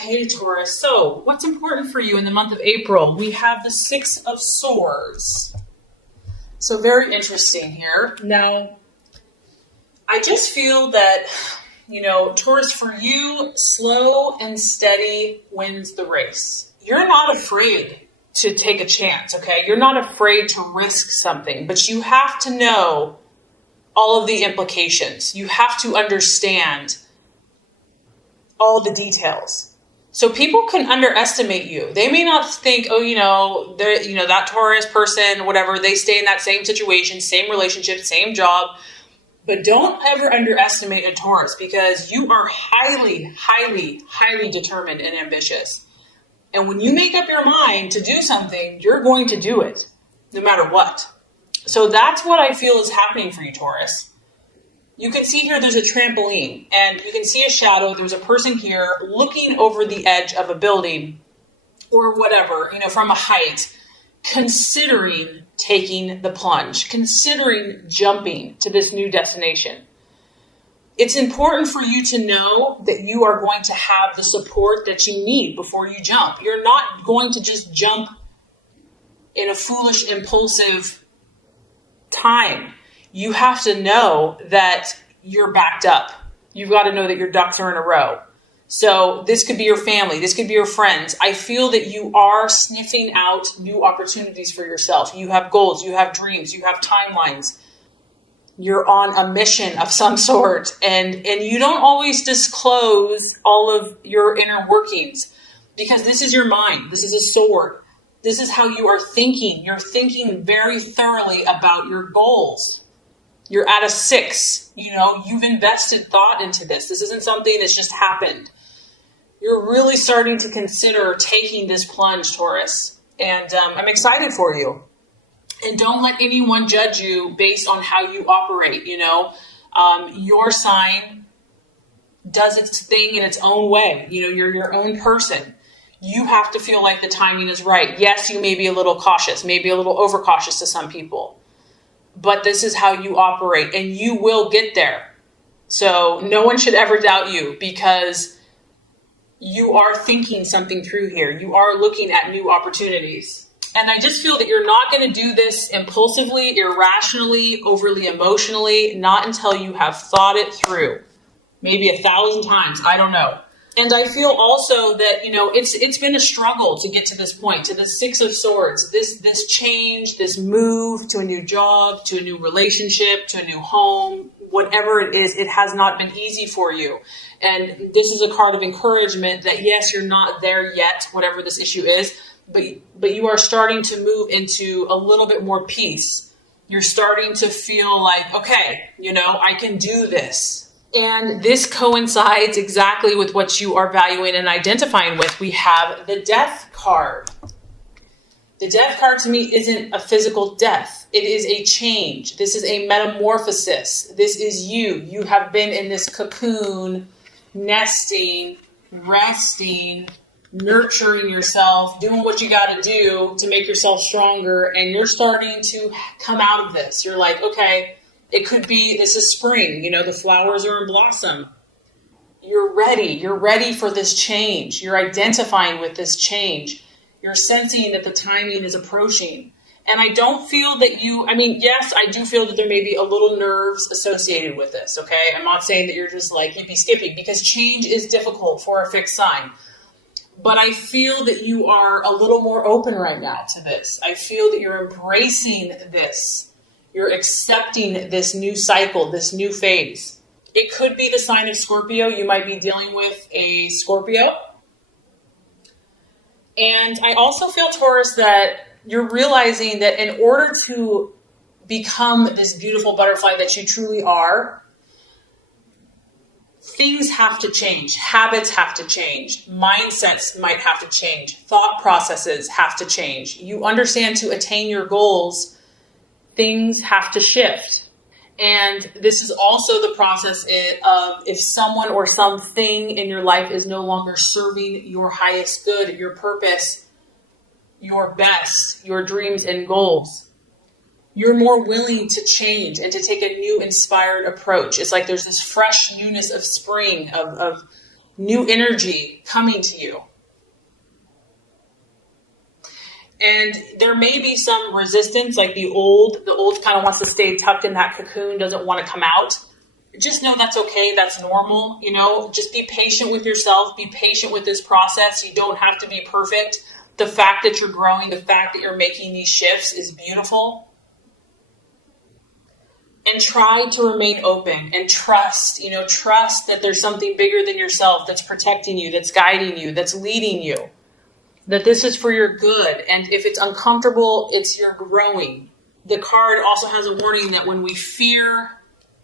Okay, Taurus. So, what's important for you in the month of April? We have the Six of Swords. So, very interesting here. Now, I just feel that, Taurus, for you, slow and steady wins the race. You're not afraid to take a chance, okay? You're not afraid to risk something, but you have to know all of the implications. You have to understand all the details. So people can underestimate you. They may not think, that Taurus person, whatever, they stay in that same situation, same relationship, same job. But don't ever underestimate a Taurus, because you are highly, highly, highly determined and ambitious. And when you make up your mind to do something, you're going to do it no matter what. So that's what I feel is happening for you, Taurus. You can see here there's a trampoline, and you can see a shadow. There's a person here looking over the edge of a building or whatever, from a height, considering taking the plunge, considering jumping to this new destination. It's important for you to know that you are going to have the support that you need before you jump. You're not going to just jump in a foolish, impulsive time. You have to know that you're backed up. You've got to know that your ducks are in a row. So this could be your family. This could be your friends. I feel that you are sniffing out new opportunities for yourself. You have goals. You have dreams. You have timelines. You're on a mission of some sort. And you don't always disclose all of your inner workings, because this is your mind. This is a sword. This is how you are thinking. You're thinking very thoroughly about your goals. You're at a 6, you've invested thought into this. This isn't something that's just happened. You're really starting to consider taking this plunge, Taurus. And I'm excited for you. And don't let anyone judge you based on how you operate, Your sign does its thing in its own way. You're your own person. You have to feel like the timing is right. Yes, you may be a little cautious, maybe a little overcautious to some people. But this is how you operate, and you will get there. So no one should ever doubt you, because you are thinking something through here. You are looking at new opportunities. And I just feel that you're not going to do this impulsively, irrationally, overly emotionally, not until you have thought it through. Maybe 1,000 times. I don't know. And I feel also that, it's been a struggle to get to this point, to the 6 of Swords, this change, this move to a new job, to a new relationship, to a new home, whatever it is, it has not been easy for you. And this is a card of encouragement that, yes, you're not there yet, whatever this issue is, but you are starting to move into a little bit more peace. You're starting to feel like, okay, I can do this. And this coincides exactly with what you are valuing and identifying with. We have the Death card. The Death card to me isn't a physical death. It is a change. This is a metamorphosis. This is you. You have been in this cocoon, nesting, resting, nurturing yourself, doing what you got to do to make yourself stronger. And you're starting to come out of this. You're like, okay, it could be, this is spring, the flowers are in blossom. You're ready for this change. You're identifying with this change. You're sensing that the timing is approaching. And I don't feel that yes, I do feel that there may be a little nerves associated with this, okay? I'm not saying that you're just like hippy skippy, because change is difficult for a fixed sign. But I feel that you are a little more open right now to this. I feel that you're embracing this. You're accepting this new cycle, this new phase. It could be the sign of Scorpio. You might be dealing with a Scorpio. And I also feel, Taurus, that you're realizing that in order to become this beautiful butterfly that you truly are, things have to change. Habits have to change. Mindsets might have to change. Thought processes have to change. You understand, to attain your goals, things have to shift. And this is also the process of if someone or something in your life is no longer serving your highest good, your purpose, your best, your dreams and goals, you're more willing to change and to take a new inspired approach. It's like there's this fresh newness of spring, of new energy coming to you. And there may be some resistance, like the old kind of wants to stay tucked in that cocoon, doesn't want to come out. Just know that's okay. That's normal. You know, just be patient with yourself. Be patient with this process. You don't have to be perfect. The fact that you're growing, the fact that you're making these shifts is beautiful. And try to remain open and trust that there's something bigger than yourself that's protecting you, that's guiding you, that's leading you, that this is for your good. And if it's uncomfortable, it's your growing. The card also has a warning that when we fear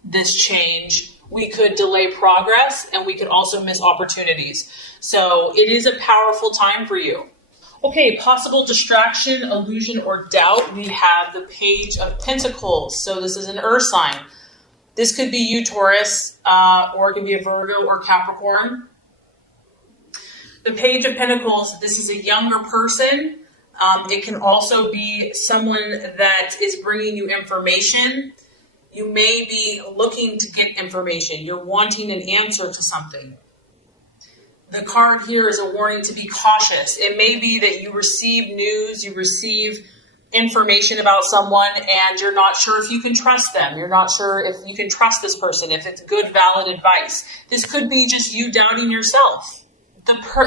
this change, we could delay progress and we could also miss opportunities. So it is a powerful time for you. Okay, possible distraction, illusion, or doubt. We have the Page of Pentacles. So this is an earth sign. This could be you, Taurus, or it can be a Virgo or Capricorn. The Page of Pentacles, this is a younger person. It can also be someone that is bringing you information. You may be looking to get information. You're wanting an answer to something. The card here is a warning to be cautious. It may be that you receive news, you receive information about someone, and you're not sure if you can trust them. You're not sure if you can trust this person, if it's good, valid advice. This could be just you doubting yourself.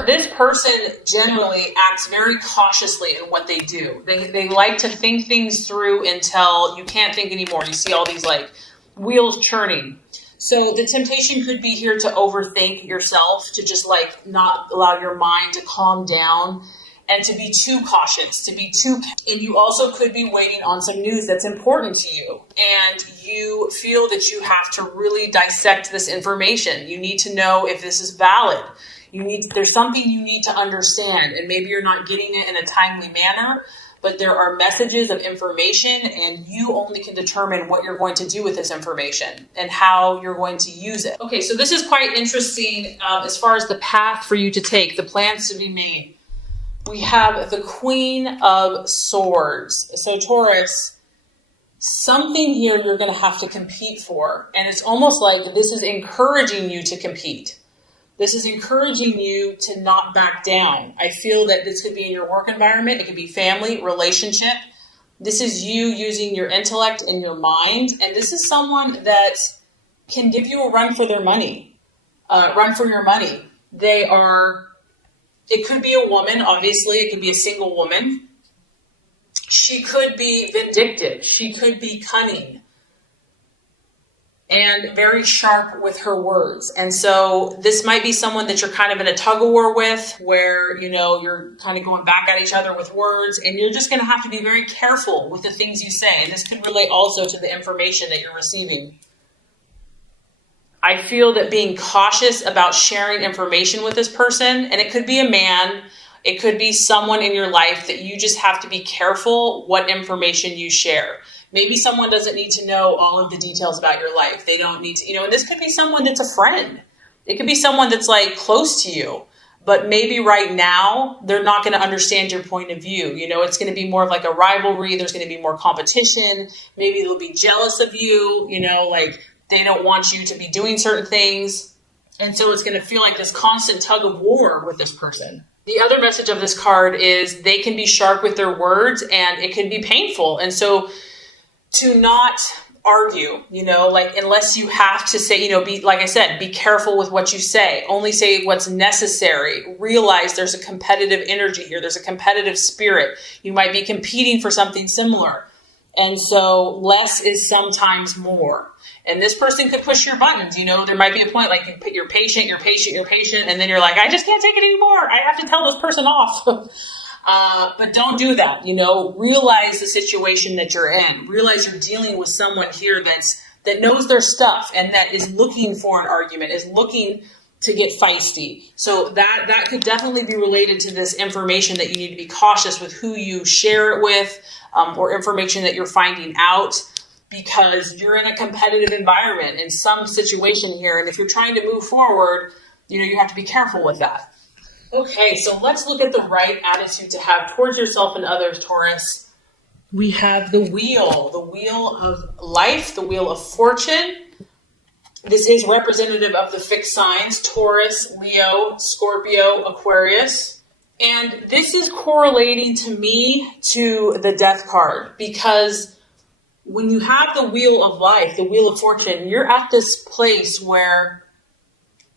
This person generally acts very cautiously in what they do. They like to think things through until you can't think anymore. You see all these like wheels churning. So the temptation could be here to overthink yourself, to just like not allow your mind to calm down and to be too cautious, and you also could be waiting on some news that's important to you. And you feel that you have to really dissect this information. You need to know if this is valid. There's something you need to understand, and maybe you're not getting it in a timely manner, but there are messages of information, and you only can determine what you're going to do with this information and how you're going to use it. Okay, so this is quite interesting as far as the path for you to take, the plans to be made. We have the Queen of Swords. So Taurus, something here you're going to have to compete for, and it's almost like this is encouraging you to compete. This is encouraging you to not back down. I feel that this could be in your work environment. It could be family, relationship. This is you using your intellect and your mind. And this is someone that can give you a run for their money. Run for your money. It could be a woman, obviously. It could be a single woman. She could be vindictive. She could be cunning and very sharp with her words. And so this might be someone that you're kind of in a tug of war with, where, you're kind of going back at each other with words, and you're just going to have to be very careful with the things you say. And this could relate also to the information that you're receiving. I feel that being cautious about sharing information with this person, and it could be a man, it could be someone in your life that you just have to be careful what information you share. Maybe someone doesn't need to know all of the details about your life. They don't need to, and this could be someone that's a friend. It could be someone that's like close to you, but maybe right now they're not going to understand your point of view. It's going to be more of like a rivalry. There's going to be more competition. Maybe they'll be jealous of you, like they don't want you to be doing certain things. And so it's going to feel like this constant tug of war with this person. The other message of this card is they can be sharp with their words, and it can be painful. And so to not argue, unless you have to say, like I said, be careful with what you say. Only say what's necessary. Realize there's a competitive energy here. There's a competitive spirit. You might be competing for something similar. And so less is sometimes more. And this person could push your buttons. There might be a point like you're patient, and then you're like, I just can't take it anymore. I have to tell this person off. But don't do that. Realize the situation that you're in. Realize you're dealing with someone here that knows their stuff and that is looking for an argument, is looking to get feisty. So that could definitely be related to this information that you need to be cautious with who you share it with, or information that you're finding out, because you're in a competitive environment in some situation here. And if you're trying to move forward, you have to be careful with that. Okay, so let's look at the right attitude to have towards yourself and others, Taurus. We have the wheel of life, the wheel of fortune. This is representative of the fixed signs, Taurus, Leo, Scorpio, Aquarius. And this is correlating to me to the death card, because when you have the wheel of life, the wheel of fortune, you're at this place where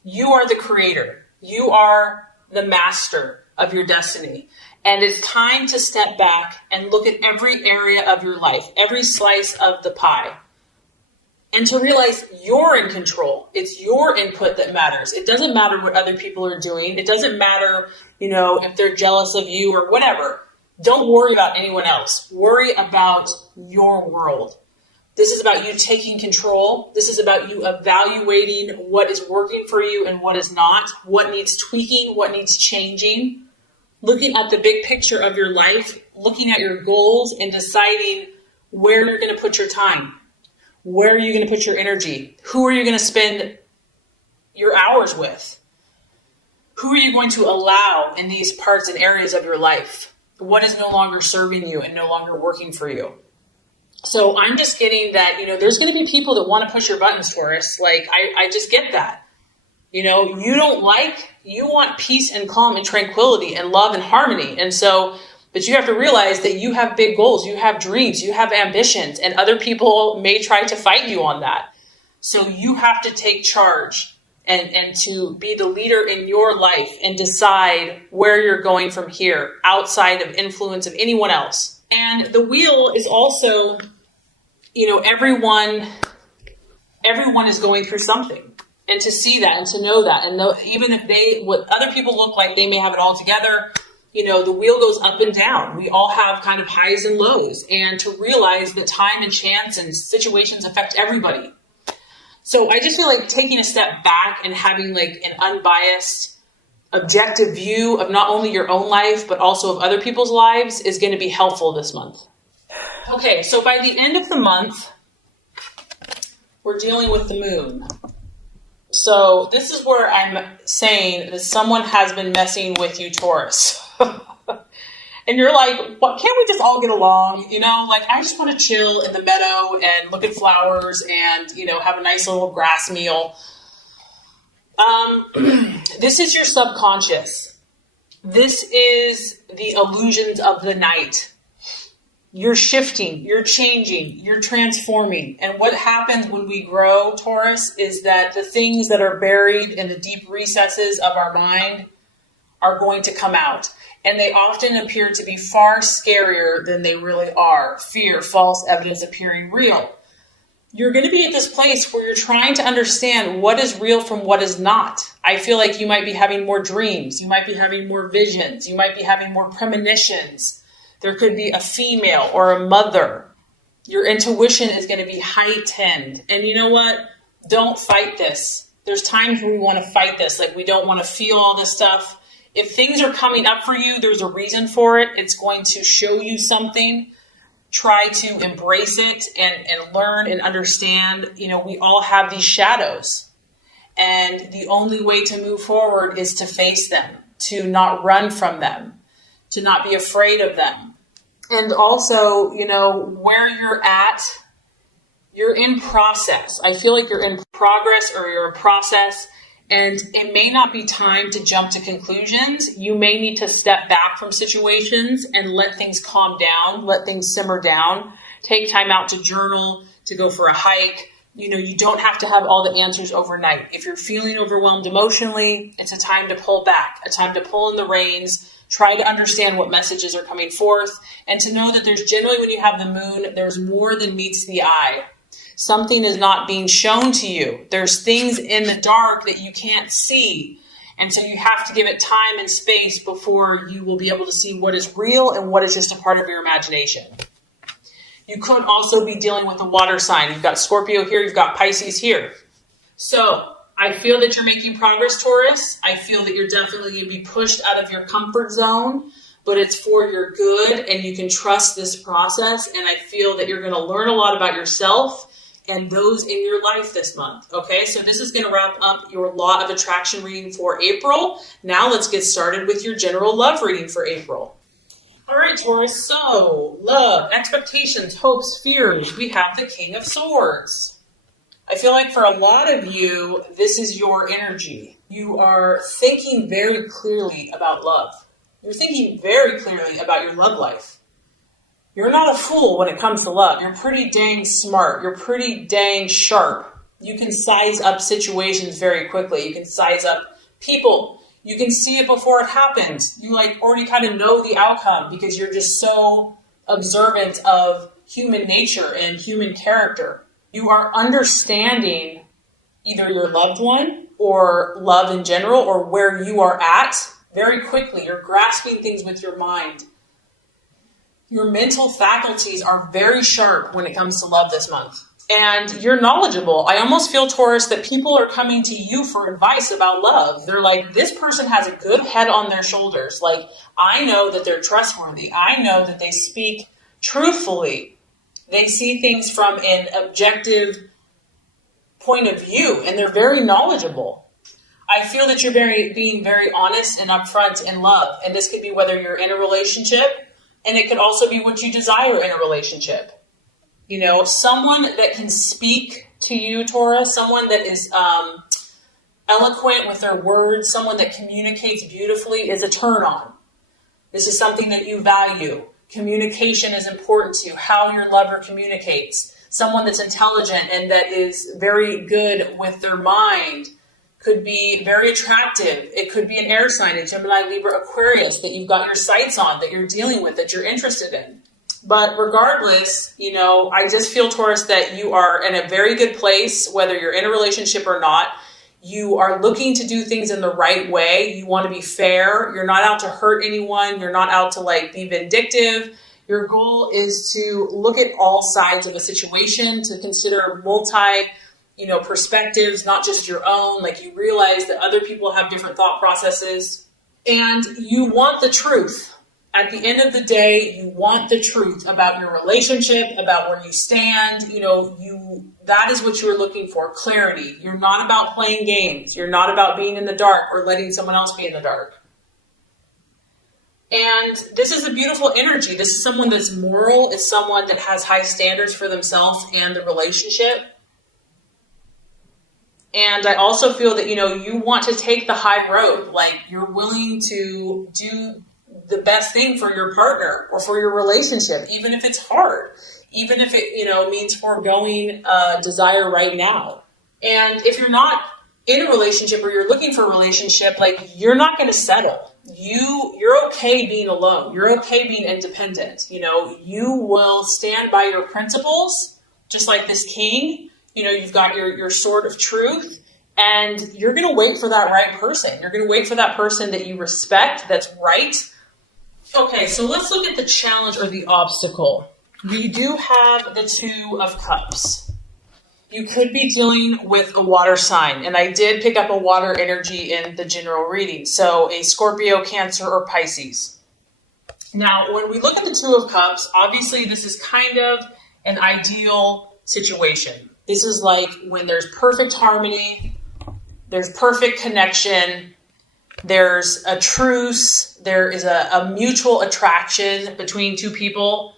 you are the creator. You are the master of your destiny. And it's time to step back and look at every area of your life, every slice of the pie, and to realize you're in control. It's your input that matters. It doesn't matter what other people are doing. It doesn't matter, if they're jealous of you or whatever. Don't worry about anyone else. Worry about your world. This is about you taking control. This is about you evaluating what is working for you and what is not, what needs tweaking, what needs changing, looking at the big picture of your life, looking at your goals and deciding where you're going to put your time. Where are you going to put your energy? Who are you going to spend your hours with? Who are you going to allow in these parts and areas of your life? What is no longer serving you and no longer working for you? So I'm just getting that, there's going to be people that want to push your buttons, Taurus. Like, I just get that. You want peace and calm and tranquility and love and harmony. And so, but you have to realize that you have big goals, you have dreams, you have ambitions, and other people may try to fight you on that. So you have to take charge and to be the leader in your life and decide where you're going from here, outside of influence of anyone else. And the wheel is also, everyone is going through something. And to see that and to know that, and even if what other people look like, they may have it all together. The wheel goes up and down. We all have kind of highs and lows, and to realize that time and chance and situations affect everybody. So I just feel like taking a step back and having like an unbiased, objective view of not only your own life, but also of other people's lives is going to be helpful this month. Okay, so by the end of the month, we're dealing with the moon. So this is where I'm saying that someone has been messing with you, Taurus. And you're like, what? Can't we just all get along? I just want to chill in the meadow and look at flowers and, have a nice little grass meal. This is your subconscious. This is the illusions of the night. You're shifting, you're changing, you're transforming. And what happens when we grow, Taurus, is that the things that are buried in the deep recesses of our mind are going to come out. And they often appear to be far scarier than they really are. Fear, false evidence appearing real. You're going to be at this place where you're trying to understand what is real from what is not. I feel like you might be having more dreams. You might be having more visions. You might be having more premonitions. There could be a female or a mother. Your intuition is going to be heightened. And you know what? Don't fight this. There's times when we want to fight this. Like, we don't want to feel all this stuff. If things are coming up for you, there's a reason for it. It's going to show you something. Try to embrace it and learn and understand. We all have these shadows. And the only way to move forward is to face them, to not run from them, to not be afraid of them. And also, where you're at, you're in process. I feel like you're in progress or you're in process. And it may not be time to jump to conclusions. You may need to step back from situations and let things calm down, let things simmer down, take time out to journal, to go for a hike. You don't have to have all the answers overnight. If you're feeling overwhelmed emotionally, it's a time to pull back, a time to pull in the reins, try to understand what messages are coming forth, and to know that there's generally, when you have the moon, there's more than meets the eye. Something is not being shown to you. There's things in the dark that you can't see. And so you have to give it time and space before you will be able to see what is real and what is just a part of your imagination. You could also be dealing with a water sign. You've got Scorpio here, you've got Pisces here. So I feel that you're making progress, Taurus. I feel that you're definitely going to be pushed out of your comfort zone, but it's for your good and you can trust this process. And I feel that you're going to learn a lot about yourself and those in your life this month. Okay, so this is going to wrap up your Law of Attraction reading for April. Now let's get started with your general love reading for April. All right, Taurus, so love, expectations, hopes, fears. We have the King of Swords. I feel like for a lot of you, this is your energy. You are thinking very clearly about love. You're thinking very clearly about your love life. You're not a fool when it comes to love. You're pretty dang smart. You're pretty dang sharp. You can size up situations very quickly. You can size up people. You can see it before it happens. You already kind of know the outcome because you're just so observant of human nature and human character. You are understanding either your loved one or love in general or where you are at very quickly. You're grasping things with your mind. Your mental faculties are very sharp when it comes to love this month. And you're knowledgeable. I almost feel, Taurus, that people are coming to you for advice about love. They're like, this person has a good head on their shoulders. Like, I know that they're trustworthy. I know that they speak truthfully. They see things from an objective point of view, and they're very knowledgeable. I feel that you're being very honest and upfront in love. And this could be whether you're in a relationship, and it could also be what you desire in a relationship. You know, someone that can speak to you, Taurus, someone that is eloquent with their words, someone that communicates beautifully is a turn on. This is something that you value. Communication is important to you, how your lover communicates. Someone that's intelligent and that is very good with their mind could be very attractive. It could be an air sign, a Gemini, Libra, Aquarius that you've got your sights on, that you're dealing with, that you're interested in. But regardless, you know, I just feel, Taurus, that you are in a very good place, whether you're in a relationship or not. You are looking to do things in the right way. You want to be fair. You're not out to hurt anyone. You're not out to be vindictive. Your goal is to look at all sides of a situation, to consider perspectives, not just your own. You realize that other people have different thought processes, and you want the truth. At the end of the day, you want the truth about your relationship, about where you stand. That is what you're looking for, clarity. You're not about playing games. You're not about being in the dark or letting someone else be in the dark. And this is a beautiful energy. This is someone that's moral. It's someone that has high standards for themselves and the relationship. And I also feel that, you want to take the high road. You're willing to do the best thing for your partner or for your relationship, even if it's hard, even if it, means foregoing desire right now. And if you're not in a relationship or you're looking for a relationship, you're not going to settle. You're okay being alone. You're okay being independent. You will stand by your principles, just like this king. You've got your sword of truth, and you're going to wait for that right person. You're going to wait for that person that you respect, that's right. Okay, so let's look at the challenge or the obstacle. We do have the Two of Cups. You could be dealing with a water sign, and I did pick up a water energy in the general reading, so a Scorpio, Cancer, or Pisces. Now, when we look at the Two of Cups, obviously this is kind of an ideal situation. This is when there's perfect harmony, there's perfect connection, there's a truce, there is a mutual attraction between two people.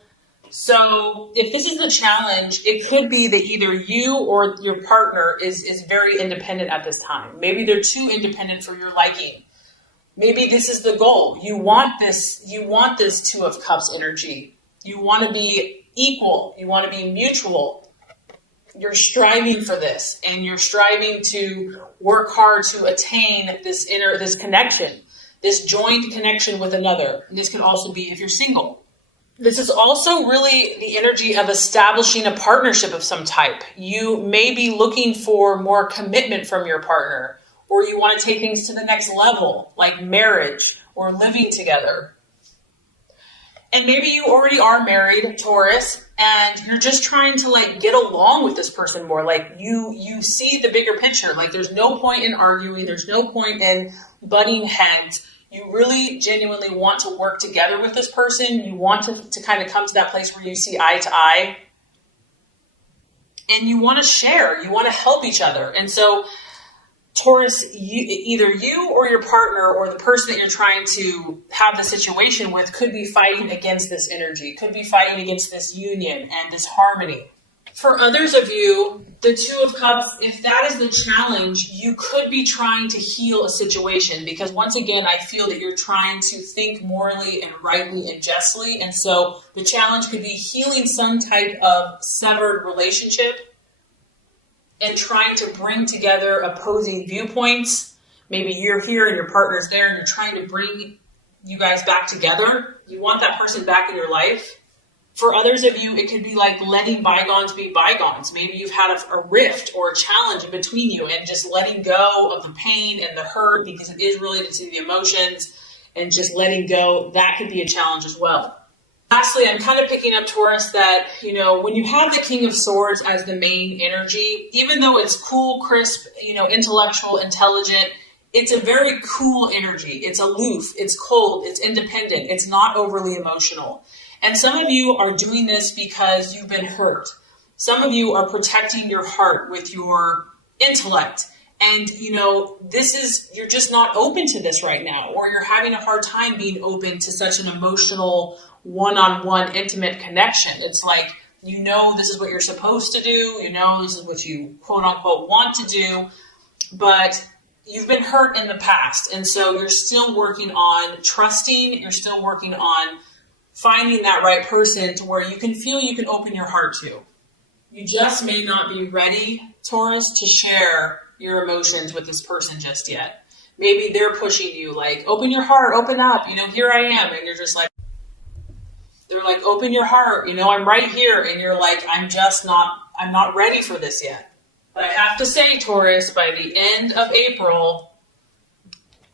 So if this is the challenge, it could be that either you or your partner is very independent at this time. Maybe they're too independent for your liking. Maybe this is the goal. You want this Two of Cups energy. You want to be equal. You want to be mutual. You're striving for this, and you're striving to work hard to attain this connection, this joined connection with another. And this could also be if you're single. This is also really the energy of establishing a partnership of some type. You may be looking for more commitment from your partner, or you want to take things to the next level, like marriage or living together. And maybe you already are married, Taurus, and you're just trying to get along with this person more. You see the bigger picture. There's no point in arguing. There's no point in butting heads. You really genuinely want to work together with this person. You want to kind of come to that place where you see eye to eye. And you want to share. You want to help each other. And so, Taurus, either you or your partner or the person that you're trying to have the situation with could be fighting against this energy, could be fighting against this union and this harmony. For others of you, the Two of Cups, if that is the challenge, you could be trying to heal a situation, because once again, I feel that you're trying to think morally and rightly and justly. And so the challenge could be healing some type of severed relationship and trying to bring together opposing viewpoints. Maybe you're here and your partner's there and you're trying to bring you guys back together. You want that person back in your life. For others of you, it could be like letting bygones be bygones. Maybe you've had a rift or a challenge in between you, and just letting go of the pain and the hurt, because it is related to the emotions, and just letting go, that could be a challenge as well. Lastly, I'm kind of picking up, Taurus, that, when you have the King of Swords as the main energy, even though it's cool, crisp, intellectual, intelligent, it's a very cool energy. It's aloof, it's cold, it's independent, it's not overly emotional. And some of you are doing this because you've been hurt. Some of you are protecting your heart with your intellect. And, you're just not open to this right now, or you're having a hard time being open to such an emotional, one-on-one, intimate connection. It's like, this is what you're supposed to do. This is what you, quote unquote, want to do. But you've been hurt in the past. And so you're still working on trusting. You're still working on finding that right person to where you can feel you can open your heart to. You just may not be ready, Taurus, to share your emotions with this person just yet. Maybe they're pushing you like, open your heart, open up, here I am. And you're just like, they're like, open your heart, I'm right here. And you're like, I'm not ready for this yet. But I have to say, Taurus, by the end of April,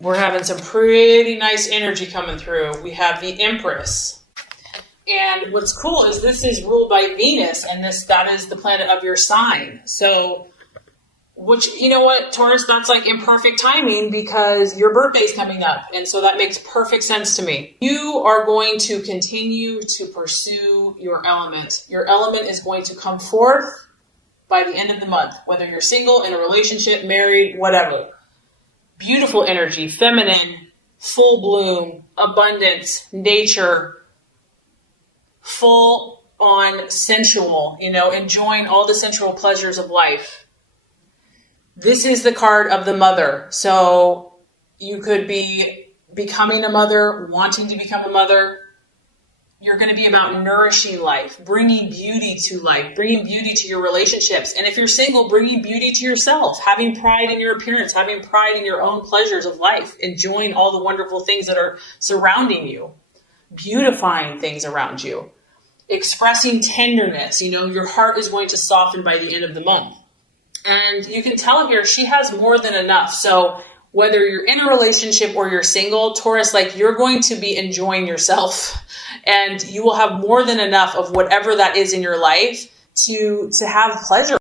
we're having some pretty nice energy coming through. We have the Empress. And what's cool is this is ruled by Venus, and that is the planet of your sign. So, Taurus, that's like imperfect timing, because your birthday's coming up. And so that makes perfect sense to me. You are going to continue to pursue your element. Your element is going to come forth by the end of the month, whether you're single, in a relationship, married, whatever. Beautiful energy, feminine, full bloom, abundance, nature, full on sensual, enjoying all the sensual pleasures of life. This is the card of the mother. So you could be becoming a mother, wanting to become a mother. You're going to be about nourishing life, bringing beauty to life, bringing beauty to your relationships. And if you're single, bringing beauty to yourself, having pride in your appearance, having pride in your own pleasures of life, enjoying all the wonderful things that are surrounding you, beautifying things around you, expressing tenderness. Your heart is going to soften by the end of the month. And you can tell here, she has more than enough. So whether you're in a relationship or you're single, Taurus, you're going to be enjoying yourself, and you will have more than enough of whatever that is in your life to have pleasure.